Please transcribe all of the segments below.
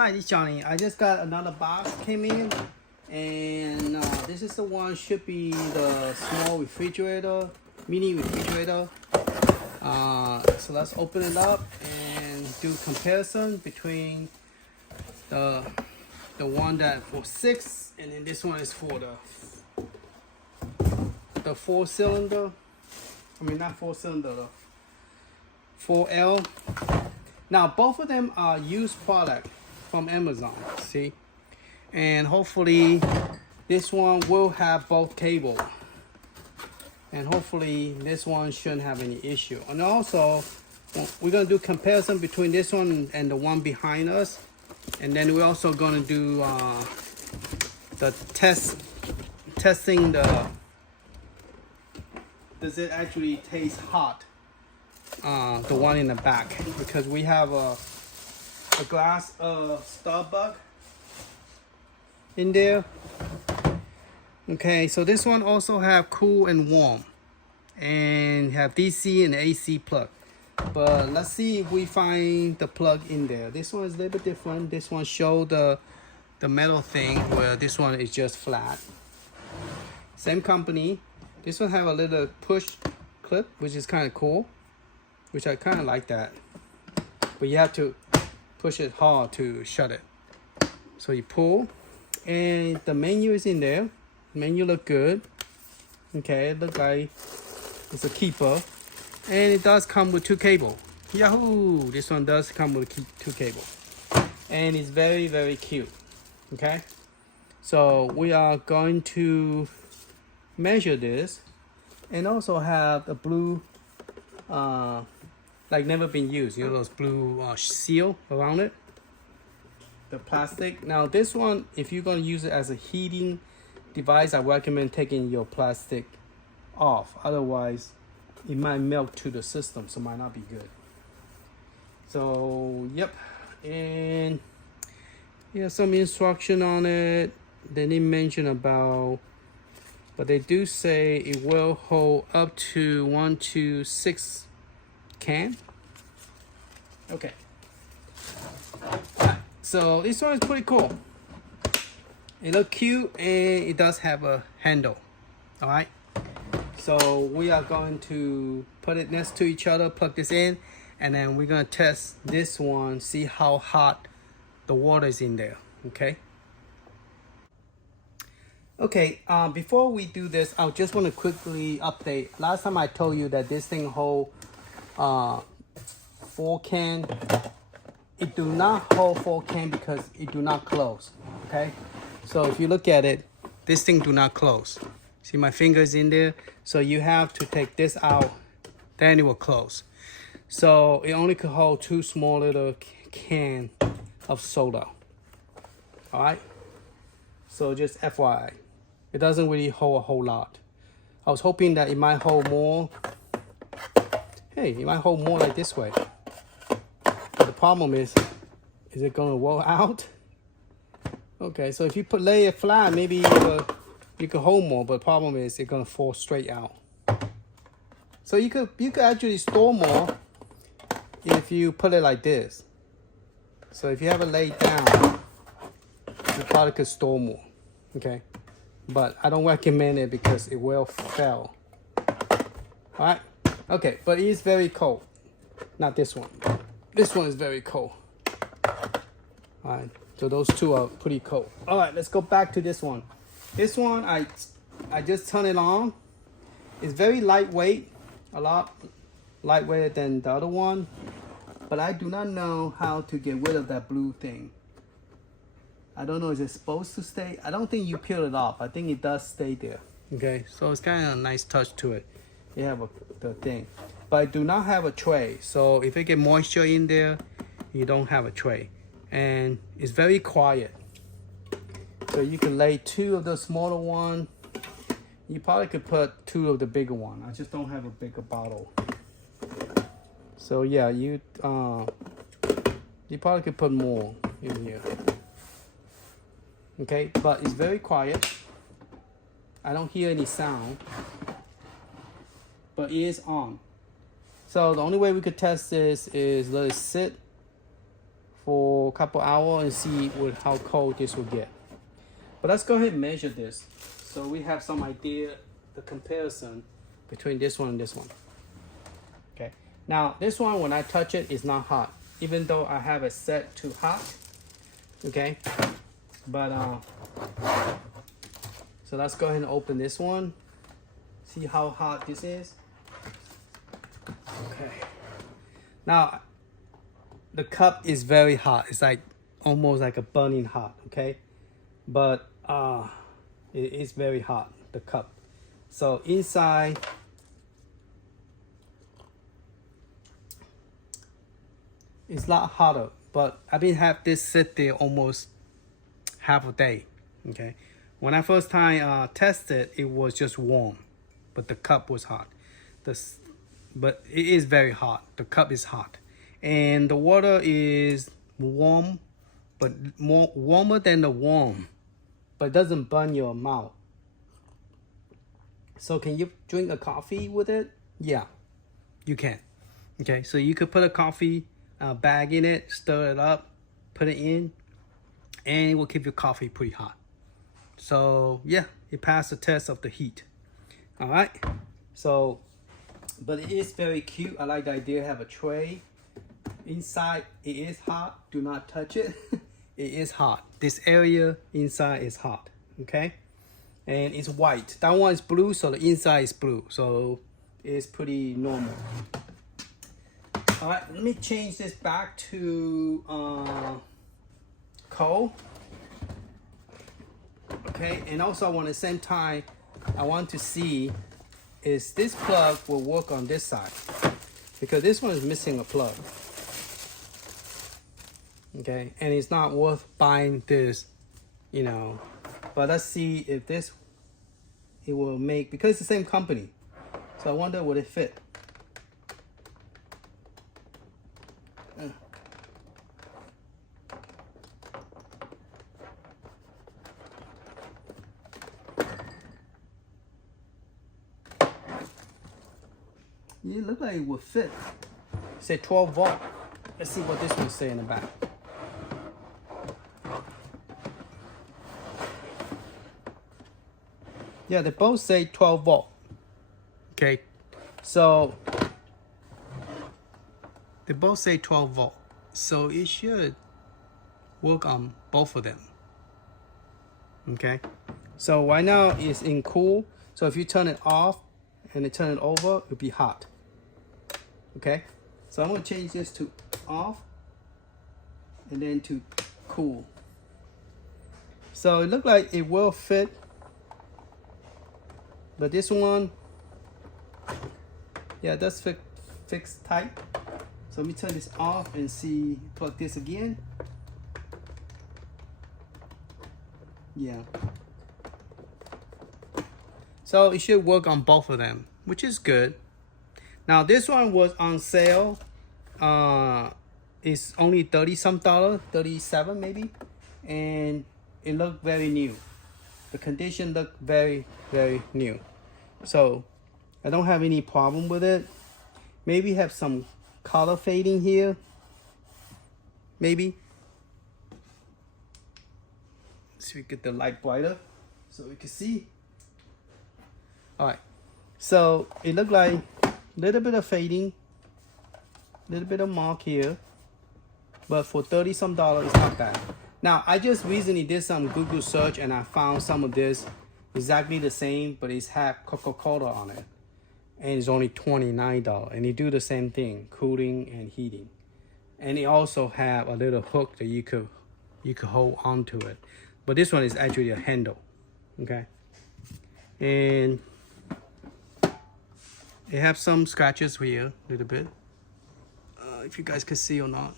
Hi, this is Johnny. I just got another box came in, and this is the one should be the small refrigerator, mini refrigerator. So let's open it up and do comparison between the one that for 6, and then this one is for the 4-cylinder. I mean not 4-cylinder, the 4L. Now both of them are used product from Amazon, see, and hopefully this one will have both cable, and hopefully this one shouldn't have any issue. And also we're gonna do comparison between this one and the one behind us, and then we're also gonna do the testing does it actually taste hot, the one in the back, because we have a glass of Starbucks in there. Okay, so this one also have cool and warm, and have DC and AC plug. But let's see if we find the plug in there. This one is a little bit different. This one show the metal thing, where this one is just flat. Same company. This one have a little push clip, which is kind of cool, which I kind of like that. But you have to push it hard to shut it. So you pull, and the menu is in there. Menu look good. Okay, it look like it's a keeper, and it does come with 2 cable. Yahoo! This one does come with 2 cable, and it's very, very cute. Okay, so we are going to measure this, and also have a blue like never been used, you know, those blue seal around it, the plastic. Now this one, if you're going to use it as a heating device, I recommend taking your plastic off, otherwise it might melt to the system, so might not be good. So yep, and yeah, some instruction on it. They didn't mention about, but they do say it will hold up to 1 to 6 can. Okay. So this one is pretty cool. It looks cute, and it does have a handle. All right. So we are going to put it next to each other, plug this in, and then we're gonna test this one, see how hot the water is in there. Okay. Okay, before we do this, I just want to quickly update. Last time I told you that this thing hold 4 can. It do not hold 4 can because it do not close. Okay, so if you look at it, this thing do not close. See my fingers in there? So you have to take this out, then it will close. So it only could hold 2 small little can of soda. All right, so just FYI. It doesn't really hold a whole lot. I was hoping that it might hold more. Hey, it might hold more like this way. But the problem is it gonna roll out? Okay, so if you lay it flat, maybe you could hold more, but the problem is it's gonna fall straight out. So you could actually store more if you put it like this. So if you have it laid down, you probably could store more. Okay. But I don't recommend it because it will fail. All right, okay, but it is very cold. Not this one. This one is very cold. All right, so those two are pretty cold. All right, let's go back to this one. This one, I just turn it on. It's very lightweight, a lot lightweighter than the other one. But I do not know how to get rid of that blue thing. I don't know, is it supposed to stay? I don't think you peel it off. I think it does stay there. Okay, so it's kind of a nice touch to it. You have the thing. But I do not have a tray. So if it get moisture in there, you don't have a tray. And it's very quiet. So you can lay 2 of the smaller one. You probably could put 2 of the bigger one. I just don't have a bigger bottle. So yeah, you probably could put more in here. Okay, but it's very quiet. I don't hear any sound, but it is on. So the only way we could test this is let it sit for a couple hours and see how cold this will get. But let's go ahead and measure this, so we have some idea the comparison between this one and this one. Okay, now this one, when I touch it, is not hot, even though I have it set to hot. Okay, but so let's go ahead and open this one, see how hot this is. Okay, now the cup is very hot. It's like almost like a burning hot. Okay, but it is very hot, the cup. So inside, it's a lot hotter, but I've been have this sit there almost half a day. Okay, when I first time tested, it was just warm, but the cup was hot. But it is very hot. The cup is hot, and the water is warm, but more warmer than the warm, but it doesn't burn your mouth. So can you drink a coffee with it? Yeah, you can. Okay, so you could put a coffee bag in it, stir it up, put it in, and it will keep your coffee pretty hot. So yeah, it passed the test of the heat. All right, so, but it is very cute. I like the idea, have a tray. Inside, it is hot. Do not touch it. It is hot. This area inside is hot, okay? And it's white. That one is blue, so the inside is blue. So it's pretty normal. All right, let me change this back to cold. Okay, and also I want at the same time, I want to see is this plug will work on this side, because this one is missing a plug. Okay, and it's not worth buying this, you know, but let's see if this, it will make, because it's the same company. So I wonder would it fit. It looks like it would fit. It said 12 volt. Let's see what this one say in the back. Yeah, they both say 12 volt. Okay, so they both say 12 volt. So it should work on both of them. Okay, so right now it's in cool. So if you turn it off and then turn it over, it'll be hot. Okay, so I'm gonna change this to off and then to cool. So it looks like it will fit, but this one, yeah, it does fit fixed tight. So let me turn this off and see, plug this again. Yeah. So it should work on both of them, which is good. Now this one was on sale. It's only $30 some, 37 maybe, and it looked very new. The condition looked very, very new. So I don't have any problem with it. Maybe have some color fading here. Maybe. So we get the light brighter so we can see. All right. So it looked like a little bit of fading, a little bit of mark here, but for $30 some, it's not bad. Now I just recently did some Google search and I found some of this exactly the same, but it's had Coca-Cola on it, and it's only $29. And they do the same thing, cooling and heating, and they also have a little hook that you could hold onto it. But this one is actually a handle, okay? And it have some scratches here, a little bit. If you guys can see or not.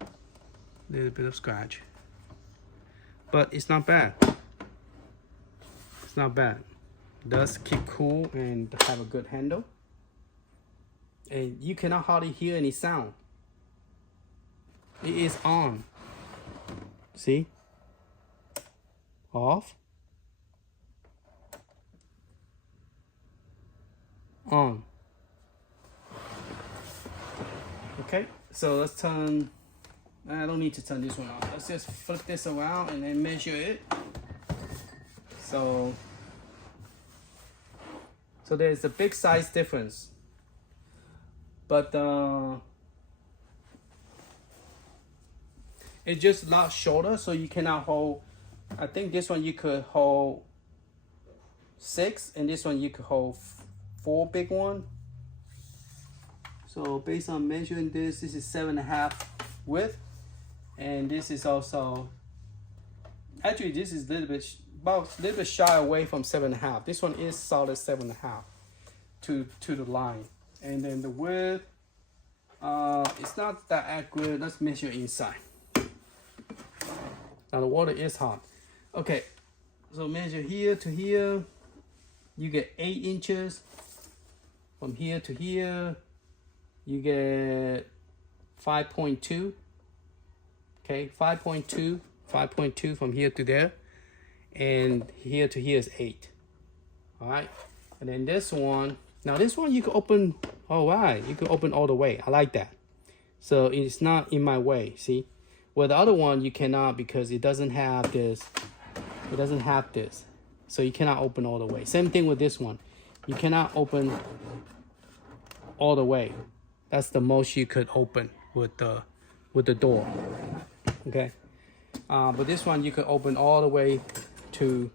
A little bit of scratch. But it's not bad. It's not bad. It does keep cool and have a good handle. And you cannot hardly hear any sound. It is on. See? Off. On. Okay, so let's turn I don't need to turn this one on. Let's just flip this around and then measure it. So there's a big size difference, but it's just a lot shorter, so you cannot hold. I think this one you could hold 6, and this one you could hold 4 big one. So based on measuring this is 7.5 width, and this is also, actually this is a little bit shy away from 7.5. This one is solid 7.5 to the line, and then the width, it's not that accurate. Let's measure inside. Now the water is hot. Okay, so measure here to here. You get 8 inches. From here to here, you get 5.2. Okay, 5.2 from here to there, and here to here is 8. All right, and then this one. Now this one you can open. Oh wow, you can open all the way. I like that. So it's not in my way. See, where the other one you cannot, because it doesn't have this. It doesn't have this, so you cannot open all the way. Same thing with this one. You cannot open all the way. That's the most you could open with the door. Okay, but this one you could open all the way to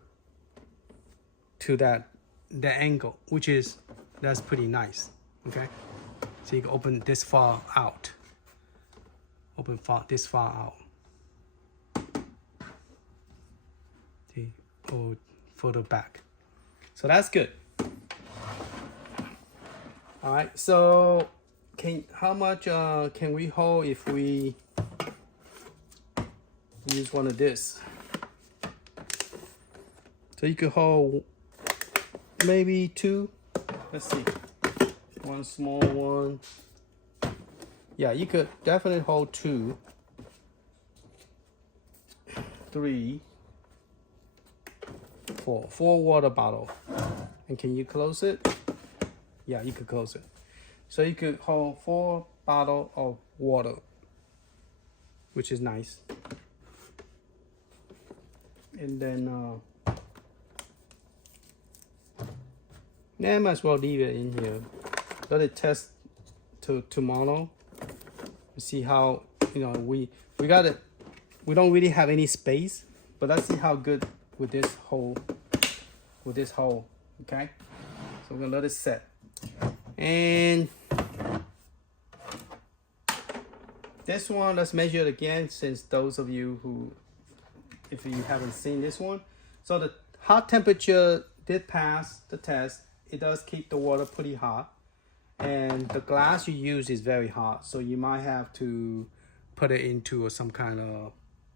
that angle, which is, that's pretty nice. Okay, so you can open this far out. Open this far out. See, or further back. So that's good. All right, so how much can we hold if we use one of this? So you could hold maybe 2. Let's see, one small one. Yeah, you could definitely hold 2, 3, 4 water bottle. And can you close it? Yeah, you could close it. So you could hold 4 bottles of water, which is nice. And then yeah, I might as well leave it in here. Let it test to tomorrow. See how, you know, we got it. We don't really have any space, but let's see how good with this hole. Okay, so we're gonna let it set. And this one, let's measure it again, since those of you who, if you haven't seen this one. So the hot temperature did pass the test. It does keep the water pretty hot, and the glass you use is very hot, so you might have to put it into some kind of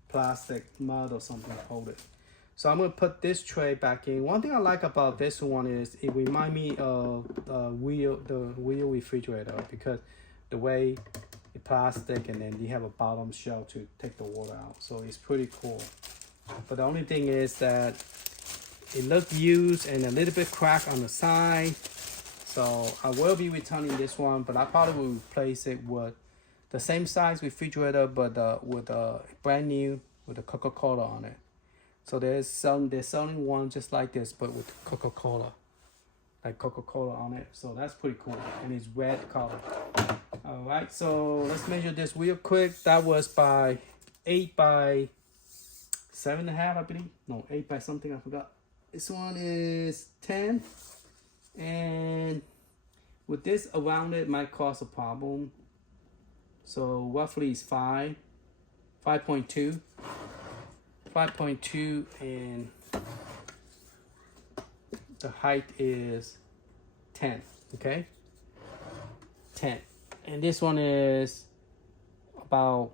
plastic mud or something to hold it. So I'm gonna put this tray back in. One thing I like about this one is it reminds me of the wheel refrigerator, because the way it's plastic and then you have a bottom shell to take the water out. So it's pretty cool. But the only thing is that it looked used and a little bit cracked on the side. So I will be returning this one, but I probably will replace it with the same size refrigerator, but with a brand new with a Coca-Cola on it. So they're selling one just like this, but with Coca-Cola, like Coca-Cola on it. So that's pretty cool, and it's red color. All right, so let's measure this real quick. That was by 8 by 7.5, I believe. No, 8 by something, I forgot. This one is 10, and with this around it might cause a problem. So roughly it's 5.2, and the height is 10. Okay, 10, and this one is about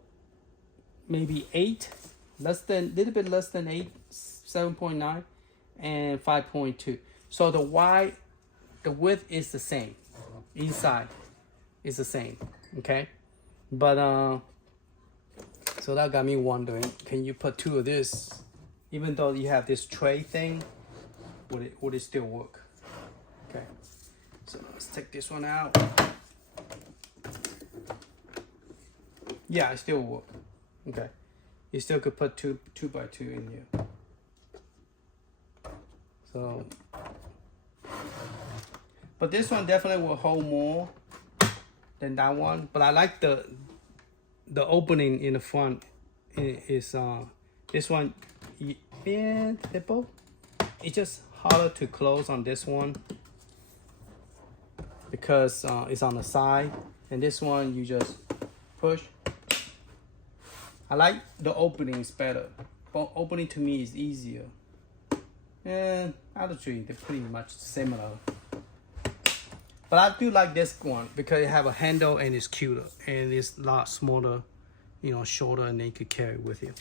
maybe 8, little bit less than 8, 7.9, and 5.2. So the width is the same, inside is the same. Okay, but so that got me wondering, can you put 2 of this, even though you have this tray thing, would it still work? Okay, so let's take this one out. Yeah, it still works. Okay, you still could put two by two in here. So, but this one definitely will hold more than that one. But I like the opening in the front is this one. Yeah, they both. It's just harder to close on this one because it's on the side, and this one you just push. I like the openings better. But opening to me is easier. And actually, they're pretty much similar. But I do like this one because it have a handle and it's cuter and it's a lot smaller, you know, shorter, and then you could carry with you.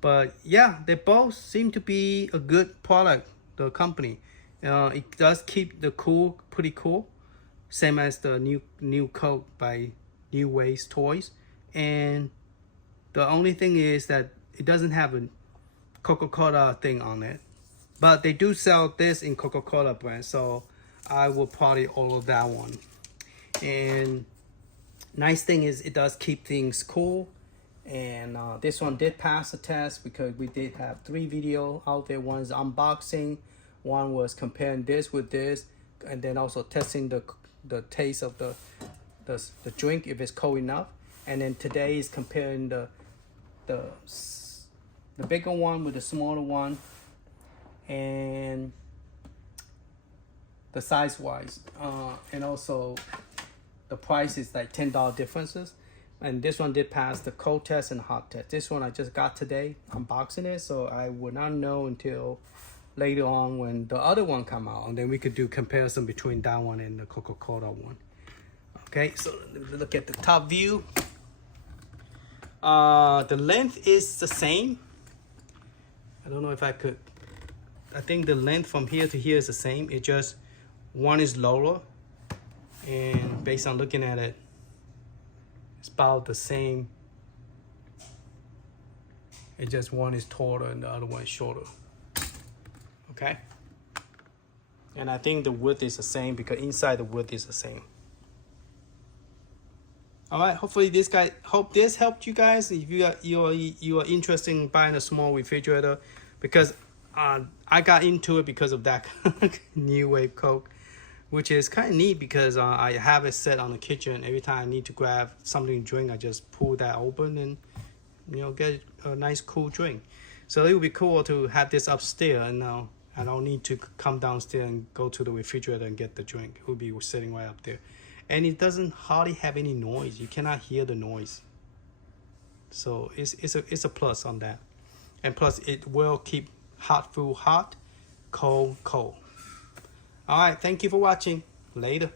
But yeah, they both seem to be a good product. The company, it does keep the cool, pretty cool, same as the new Coke by New Ways Toys. And the only thing is that it doesn't have a Coca-Cola thing on it, but they do sell this in Coca-Cola brand, so I will probably order that one. And nice thing is it does keep things cool. And this one did pass the test because we did have 3 videos out there. One is unboxing, one was comparing this with this, and then also testing the taste of the drink if it's cold enough. And then today is comparing the bigger one with the smaller one, and the size wise, and also the price is like $10 differences. And this one did pass the cold test and hot test. This one I just got today, unboxing it, so I would not know until later on when the other one come out, and then we could do comparison between that one and the Coca-Cola one. Okay, so look at the top view. The length is the same. I don't know if I could. I think the length from here to here is the same. It just one is lower, and based on looking at it, it's about the same. It just one is taller and the other one is shorter. Okay. And I think the width is the same because inside the width is the same. All right. Hopefully this helped you guys. If you are interested in buying a small refrigerator, because I got into it because of that New Wave Coke, which is kind of neat because I have it set on the kitchen. Every time I need to grab something to drink, I just pull that open and, you know, get a nice cool drink. So it would be cool to have this upstairs, and now I don't need to come downstairs and go to the refrigerator and get the drink. It would be sitting right up there. And it doesn't hardly have any noise. You cannot hear the noise. So it's a plus on that. And plus it will keep hot food hot, cold cold. All right, thank you for watching. Later.